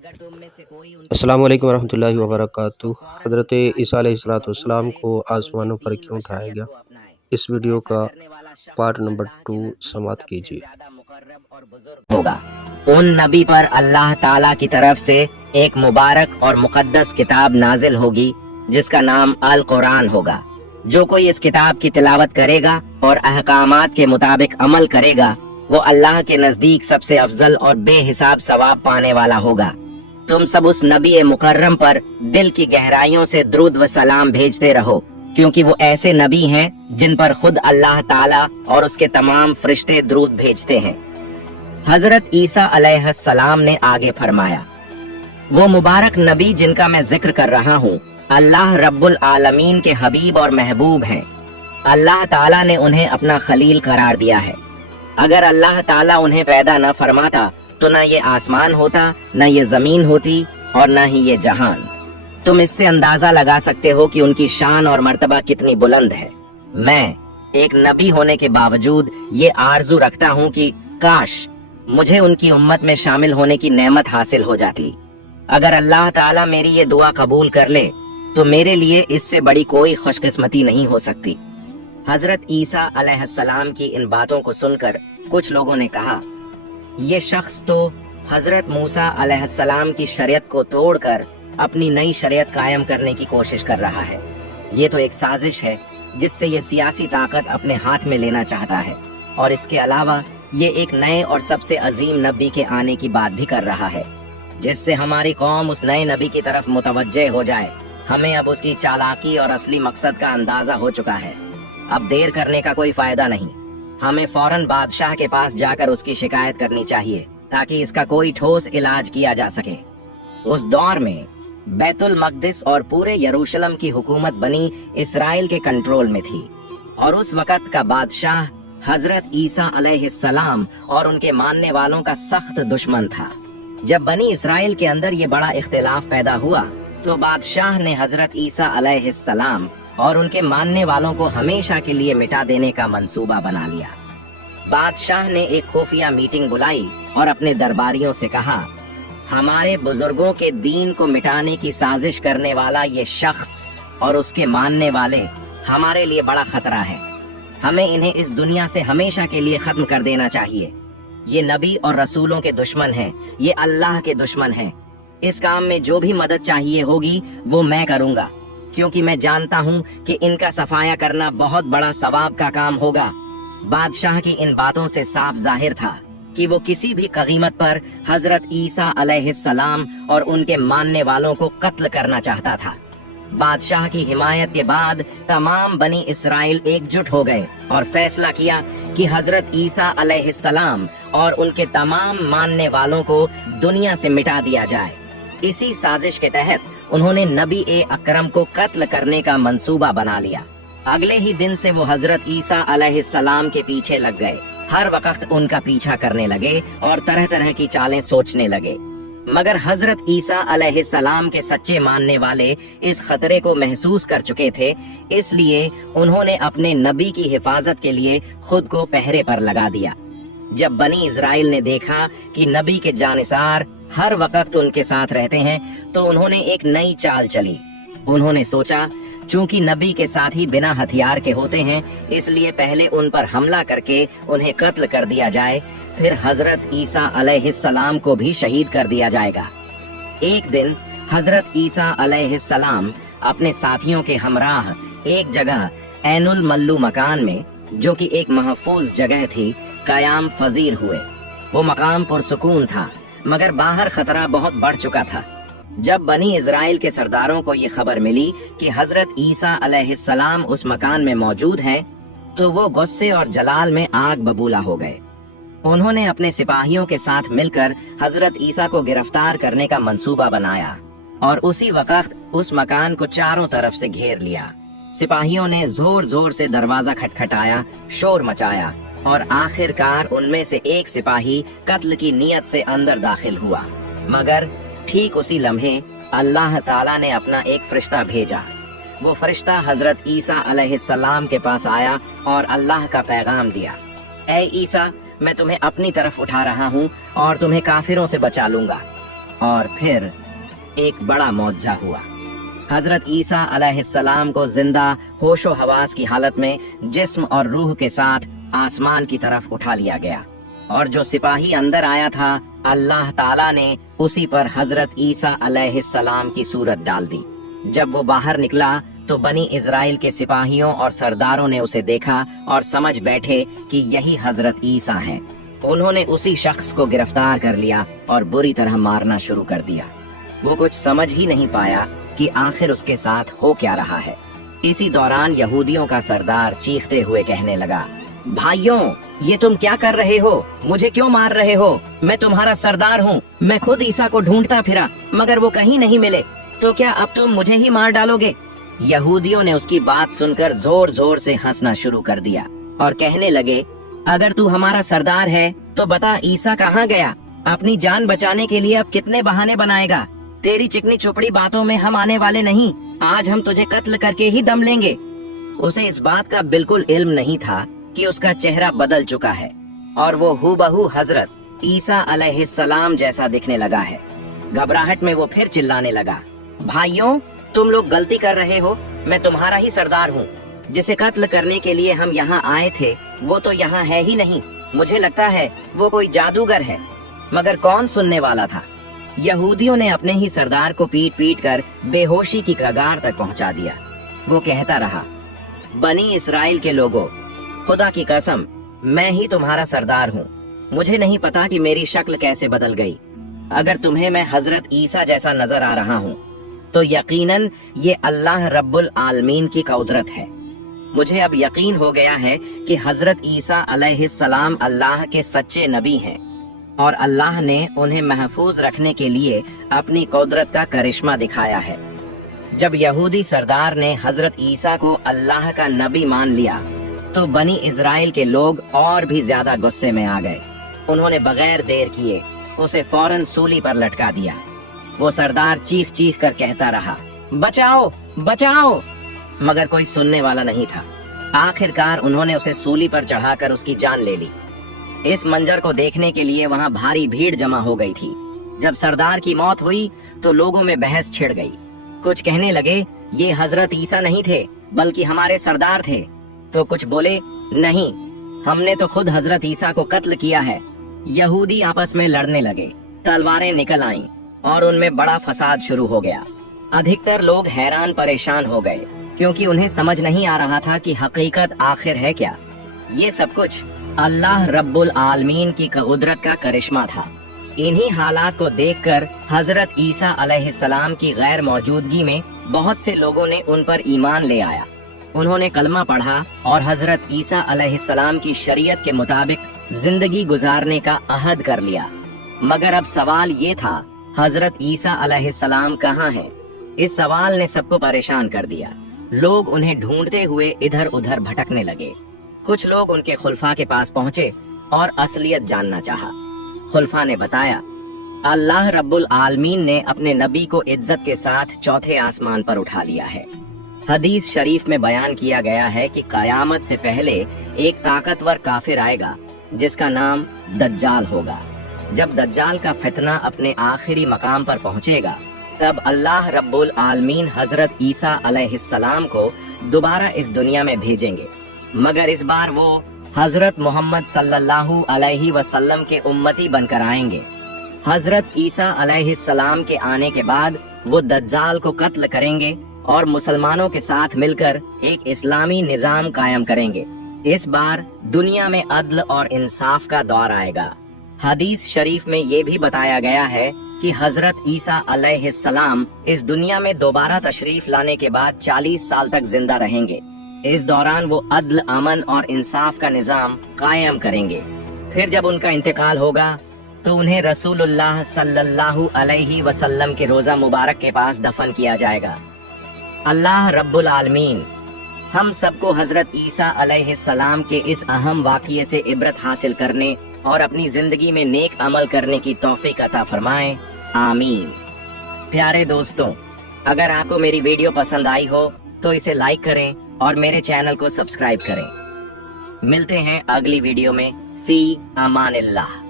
السلام علیکم ورحمۃ اللہ وبرکاتہ۔ حضرت عیسیٰ علیہ السلام کو آسمانوں پر کیوں اٹھایا گیا، اس ویڈیو کا پارٹ نمبر 2 سماعت کیجیے۔ ہوگا ان نبی پر اللہ تعالیٰ کی طرف سے ایک مبارک اور مقدس کتاب نازل ہوگی جس کا نام القرآن ہوگا۔ جو کوئی اس کتاب کی تلاوت کرے گا اور احکامات کے مطابق عمل کرے گا وہ اللہ کے نزدیک سب سے افضل اور بے حساب ثواب پانے والا ہوگا۔ تم سب اس نبی مکرم پر دل کی گہرائیوں سے درود و سلام بھیجتے رہو، کیونکہ وہ ایسے نبی ہیں جن پر خود اللہ تعالیٰ اور اس کے تمام فرشتے درود بھیجتے ہیں۔ حضرت عیسیٰ علیہ السلام نے آگے فرمایا، وہ مبارک نبی جن کا میں ذکر کر رہا ہوں اللہ رب العالمین کے حبیب اور محبوب ہیں۔ اللہ تعالیٰ نے انہیں اپنا خلیل قرار دیا ہے۔ اگر اللہ تعالیٰ انہیں پیدا نہ فرماتا تو نہ یہ آسمان ہوتا، نہ یہ زمین ہوتی اور نہ ہی یہ جہان۔ تم اس سے اندازہ لگا سکتے ہو کہ ان کی شان اور مرتبہ کتنی بلند ہے۔ میں ایک نبی ہونے کے باوجود یہ آرزو رکھتا ہوں کہ کاش مجھے ان کی امت میں شامل ہونے کی نعمت حاصل ہو جاتی۔ اگر اللہ تعالیٰ میری یہ دعا قبول کر لے تو میرے لیے اس سے بڑی کوئی خوش قسمتی نہیں ہو سکتی۔ حضرت عیسیٰ علیہ السلام کی ان باتوں کو سن کر کچھ لوگوں نے کہا، یہ شخص تو حضرت موسیٰ علیہ السلام کی شریعت کو توڑ کر اپنی نئی شریعت قائم کرنے کی کوشش کر رہا ہے۔ یہ تو ایک سازش ہے جس سے یہ سیاسی طاقت اپنے ہاتھ میں لینا چاہتا ہے، اور اس کے علاوہ یہ ایک نئے اور سب سے عظیم نبی کے آنے کی بات بھی کر رہا ہے جس سے ہماری قوم اس نئے نبی کی طرف متوجہ ہو جائے۔ ہمیں اب اس کی چالاکی اور اصلی مقصد کا اندازہ ہو چکا ہے۔ اب دیر کرنے کا کوئی فائدہ نہیں، ہمیں فوراً بادشاہ کے پاس جا کر اس کی شکایت کرنی چاہیے تاکہ اس کا کوئی ٹھوس علاج کیا جا سکے۔ اس دور میں بیت المقدس اور پورے یروشلم کی حکومت بنی اسرائیل کے کنٹرول میں تھی، اور اس وقت کا بادشاہ حضرت عیسیٰ علیہ السلام اور ان کے ماننے والوں کا سخت دشمن تھا۔ جب بنی اسرائیل کے اندر یہ بڑا اختلاف پیدا ہوا تو بادشاہ نے حضرت عیسیٰ علیہ السلام اور ان کے ماننے والوں کو ہمیشہ کے لیے مٹا دینے کا منصوبہ بنا لیا۔ بادشاہ نے ایک خفیہ میٹنگ بلائی اور اپنے درباریوں سے کہا، ہمارے بزرگوں کے دین کو مٹانے کی سازش کرنے والا یہ شخص اور اس کے ماننے والے ہمارے لیے بڑا خطرہ ہے۔ ہمیں انہیں اس دنیا سے ہمیشہ کے لیے ختم کر دینا چاہیے۔ یہ نبی اور رسولوں کے دشمن ہیں، یہ اللہ کے دشمن ہیں۔ اس کام میں جو بھی مدد چاہیے ہوگی وہ میں کروں گا، کیونکہ میں جانتا ہوں کہ ان کا صفایا کرنا بہت بڑا ثواب کا کام ہوگا۔ بادشاہ کی ان باتوں سے صاف ظاہر تھا کہ وہ کسی بھی قیمت پر حضرت عیسیٰ علیہ السلام اور ان کے ماننے والوں کو قتل کرنا چاہتا تھا۔ بادشاہ کی حمایت کے بعد تمام بنی اسرائیل ایک جٹ ہو گئے اور فیصلہ کیا کہ حضرت عیسیٰ علیہ السلام اور ان کے تمام ماننے والوں کو دنیا سے مٹا دیا جائے۔ اسی سازش کے تحت انہوں نے نبی اکرم کو قتل کرنے کا منصوبہ بنا لیا۔ اگلے ہی دن سے وہ حضرت عیسیٰ علیہ السلام کے پیچھے لگ گئے، ہر وقت ان کا پیچھا کرنے لگے اور طرح طرح کی چالیں سوچنے لگے۔ مگر حضرت عیسیٰ علیہ السلام کے سچے ماننے والے اس خطرے کو محسوس کر چکے تھے، اس لیے انہوں نے اپنے نبی کی حفاظت کے لیے خود کو پہرے پر لگا دیا۔ جب بنی اسرائیل نے دیکھا کہ نبی کے جانثار ہر وقت ان کے ساتھ رہتے ہیں تو انہوں نے ایک نئی چال چلی۔ انہوں نے سوچا چونکہ نبی کے ساتھی بنا ہتھیار کے ہوتے ہیں، اس لیے پہلے ان پر حملہ کر کے انہیں قتل کر دیا جائے، پھر حضرت عیسیٰ علیہ السلام کو بھی شہید کر دیا جائے گا۔ ایک دن حضرت عیسیٰ علیہ السلام اپنے ساتھیوں کے ہمراہ ایک جگہ عین الملو مکان میں، جو کہ ایک محفوظ جگہ تھی، قیام پذیر ہوئے۔ وہ مقام پرسکون تھا مگر باہر خطرہ بہت بڑھ چکا تھا۔ جب بنی اسرائیل کے سرداروں کو یہ خبر ملی کہ حضرت عیسیٰ علیہ السلام اس مکان میں موجود ہیں تو وہ غصے اور جلال میں آگ ببولا ہو گئے۔ انہوں نے اپنے سپاہیوں کے ساتھ مل کر حضرت عیسیٰ کو گرفتار کرنے کا منصوبہ بنایا اور اسی وقت اس مکان کو چاروں طرف سے گھیر لیا۔ سپاہیوں نے زور زور سے دروازہ کھٹکھٹایا، شور مچایا، اور آخر کار ان میں سے ایک سپاہی قتل کی نیت سے اندر داخل ہوا، مگر ٹھیک اسی لمحے اللہ تعالیٰ نے اپنا ایک فرشتہ بھیجا۔ وہ فرشتہ حضرت عیسیٰ علیہ السلام کے پاس آیا اور اللہ کا پیغام دیا، اے عیسیٰ، میں تمہیں اپنی طرف اٹھا رہا ہوں اور تمہیں کافروں سے بچا لوں گا۔ और फिर एक बड़ा मौजज़ा हुआ। हजरत ईसा अलैहिस्सलाम को जिंदा होशो हवास की हालत में जिस्म और रूह के साथ आसमान की तरफ उठा लिया गया, और जो सिपाही अंदर आया था अल्लाह ताला ने उसी पर हजरत ईसा अलैहिस्सलाम की सूरत डाल दी। जब वो बाहर निकला तो बनी इजराइल के सिपाहियों और सरदारों ने उसे देखा और समझ बैठे कि यही हजरत ईसा हैं। उन्होंने उसी शख्स को गिरफ्तार कर लिया और बुरी तरह मारना शुरू कर दिया। वो कुछ समझ ही नहीं पाया कि आखिर उसके साथ हो क्या रहा है। इसी दौरान यहूदियों का सरदार चीखते हुए कहने लगा, भाइयों, ये तुम क्या कर रहे हो? मुझे क्यों मार रहे हो? मैं तुम्हारा सरदार हूँ। मैं खुद ईसा को ढूंढता फिरा मगर वो कहीं नहीं मिले, तो क्या अब तुम मुझे ही मार डालोगे? यहूदियों ने उसकी बात सुनकर जोर जोर से हंसना शुरू कर दिया और कहने लगे, अगर तू हमारा सरदार है तो बता ईसा कहाँ गया? अपनी जान बचाने के लिए अब कितने बहाने बनाएगा? तेरी चिकनी चुपड़ी बातों में हम आने वाले नहीं। आज हम तुझे कत्ल करके ही दम लेंगे। उसे इस बात का बिल्कुल इल्म नहीं था कि उसका चेहरा बदल चुका है और वो हूबहू हजरत ईसा अलैहिस्सलाम जैसा दिखने लगा है। घबराहट में वो फिर चिल्लाने लगा, भाइयों, तुम लोग गलती कर रहे हो। मैं तुम्हारा ही सरदार हूँ। जिसे कत्ल करने के लिए हम यहाँ आए थे वो तो यहाँ है ही नहीं। मुझे लगता है वो कोई जादूगर है। मगर कौन सुनने वाला था? यहूदियों ने अपने ही सरदार को पीट पीट कर बेहोशी की कगार तक पहुंचा दिया। वो कहता रहा, बनी इस्राएल के लोगों, खुदा की कसम, मैं ही तुम्हारा सरदार हूँ। मुझे नहीं पता कि मेरी शक्ल कैसे बदल गई। अगर तुम्हें मैं हजरत ईसा जैसा नजर आ रहा हूँ तो यकीनन ये अल्लाह रब्बुल आलमीन की कुदरत है। मुझे अब यकीन हो गया है कि हजरत ईसा अलैहिस्सलाम अल्लाह के सच्चे नबी हैं और अल्लाह ने उन्हें महफूज रखने के लिए अपनी कुदरत का करिश्मा दिखाया है। जब यहूदी सरदार ने हजरत ईसा को अल्लाह का नबी मान लिया तो बनी इजराइल के लोग और भी ज्यादा गुस्से में आ गए। उन्होंने बगैर देर किए उसे फौरन सूली पर लटका दिया। वो सरदार चीख चीख कर कहता रहा, बचाओ बचाओ, मगर कोई सुनने वाला नहीं था। आखिरकार उन्होंने उसे सूली पर चढ़ाकर उसकी जान ले ली। इस मंजर को देखने के लिए वहां भारी भीड़ जमा हो गई थी। जब सरदार की मौत हुई तो लोगों में बहस छिड़ गई। कुछ कहने लगे, ये हजरत ईसा नहीं थे बल्कि हमारे सरदार थे, तो कुछ बोले, नहीं, हमने तो खुद हजरत ईसा को कत्ल किया है। यहूदी आपस में लड़ने लगे, तलवारें निकल आईं और उनमें बड़ा फसाद शुरू हो गया। अधिकतर लोग हैरान परेशान हो गए क्योंकि उन्हें समझ नहीं आ रहा था कि हकीकत आखिर है क्या। ये सब कुछ अल्लाह रब्बुल आलमीन की कुदरत का करिश्मा था। इन्हीं हालात को देखकर हजरत ईसा अलैहिस्सलाम की गैर मौजूदगी में बहुत से लोगों ने उन पर ईमान ले आया। उन्होंने कलमा पढ़ा और हजरत ईसा अलैहिस्सलाम की शरीयत के मुताबिक जिंदगी गुजारने का अहद कर लिया। मगर अब सवाल ये था, हजरत ईसा अलैहिस्सलाम कहाँ हैं? इस सवाल ने सबको परेशान कर दिया। लोग उन्हें ढूंढते हुए इधर उधर भटकने लगे। कुछ लोग उनके खुलफा के पास पहुंचे और असलियत जानना चाहा। खुलफा ने बताया, अल्लाह रब्बुल आलमीन ने अपने नबी को इज्जत के साथ चौथे आसमान पर उठा लिया है। हदीस शरीफ में बयान किया गया है कि कयामत से पहले एक ताकतवर काफिर आएगा जिसका नाम दज्जाल होगा। जब दज्जाल का फितना अपने आखिरी मकाम पर पहुंचेगा तब अल्लाह रब्बुल आलमीन हजरत ईसा अलैहिस्सलाम को दोबारा इस दुनिया में भेजेंगे, मगर इस बार वो हजरत मोहम्मद सल्लल्लाहु अलैहि वसल्लम के उम्मती बनकर आएंगे। हजरत ईसा अलैहिस्सलाम के आने के बाद वो दज्जाल को कत्ल करेंगे और मुसलमानों के साथ मिलकर एक इस्लामी निजाम कायम करेंगे। इस बार दुनिया में अदल और इंसाफ का दौर आएगा। हदीस शरीफ में ये भी बताया गया है कि हजरत ईसा अलैहिस्सलाम इस दुनिया में दोबारा तशरीफ लाने के बाद 40 साल तक जिंदा रहेंगे। इस दौरान वो अदल, अमन और इंसाफ का निजाम कायम करेंगे। फिर जब उनका इंतकाल होगा तो उन्हें रसूलुल्लाह सल्लल्लाहु अलैहि वसल्लम के रोजा मुबारक के पास दफन किया जाएगा। अल्लाह रब्बुल आलमीन हम सबको हजरत ईसा अलैहिस्सलाम के इस अहम वाक़ये से इबरत हासिल करने और अपनी जिंदगी में नेक अमल करने की तौफीक अता फरमाएं, आमीन। प्यारे दोस्तों, अगर आपको मेरी वीडियो पसंद आई हो तो इसे लाइक करें और मेरे चैनल को सब्सक्राइब करें। मिलते हैं अगली वीडियो में। फी अमानिल्लाह।